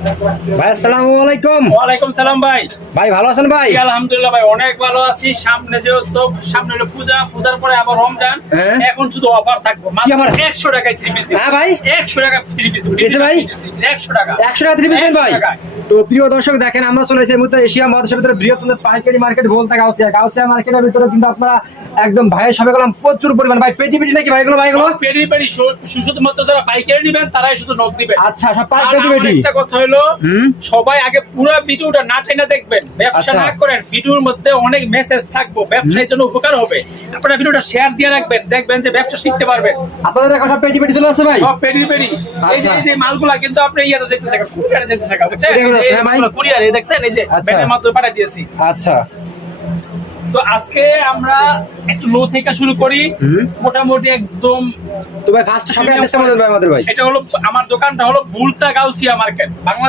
ভাই আসসালামু আলাইকুম। ওয়ালাইকুম সালাম ভাই। ভাই ভালো আছেন ভাই? আলহামদুলিল্লাহ ভাই, অনেক ভালো আছি। সামনে যেহেতু সামনে হলো পূজা, পূজার পরে আবার রমজান। হ্যাঁ। এখন শুধু অফার থাকবো, কি আমার 100 টাকায় 3 পিস। হ্যাঁ ভাই, 100 টাকা 3 পিস দিয়েছে ভাই? 100 টাকা 100 টাকা 3 পিস দেন ভাই। 100 টাকা। তো প্রিয় দর্শক দেখেন, আমরা চলে এসেছি এই মুহূর্তে এশিয়া মহাদেশের ভিতরে বৃহত্তম পাইকারি মার্কেট বলতে গাউসিয়া মার্কেটের ভিতরে কিন্তু আপনারা একদম ভাইয়ের সবে গেলাম প্রচুর পরিমাণ। ভাই পেটি নাকি ভাইগুলো? পেরি পেরি শুধুমাত্র যারা পাইকারি নেবেন তারাই শুধু নক দিবেন। আচ্ছা, সব আর পাইকারি আমার পেটি। একটা কথা হলো, সবাই আগে পুরো ভিডিওটা না টেনে দেখবেন, ব্যবসা আচ্ছা। না করেন। ভিডিওর মধ্যে অনেক মেসেজ থাকবো, ব্যবসায়ের জন্য উপকার হবে। আপনারা ভিডিওটা শেয়ার দিয়ে রাখবেন, দেখবেন যে ব্যবসা শিখতে পারবেন। আপনাদের এখন সব পেটি চলে আসছে ভাই। সব পেরি পেরি। আচ্ছা। এই যে মালগুলা কিন্তু আপনি ইয়াতে দেখতেছেন, কুরিয়ারে দেখতেছেন, বুঝছেন? এগুলো আছে, হ্যাঁ ভাই। কুরিয়ারে দেখছেন, এই যে আচ্ছা। ব্যানের মাধ্যমে পাঠিয়ে দিয়েছি। আচ্ছা, তো আজকে আমরা একটু লো থেকে শুরু করি, মোটামুটি একদম। তো ভাই ফার্স্ট শপে অ্যাড্রেসটা বলেন ভাই আমাদের ভাই। এটা হলো আমার দোকানটা হলো বুলতা গাউসিয়া মার্কেট।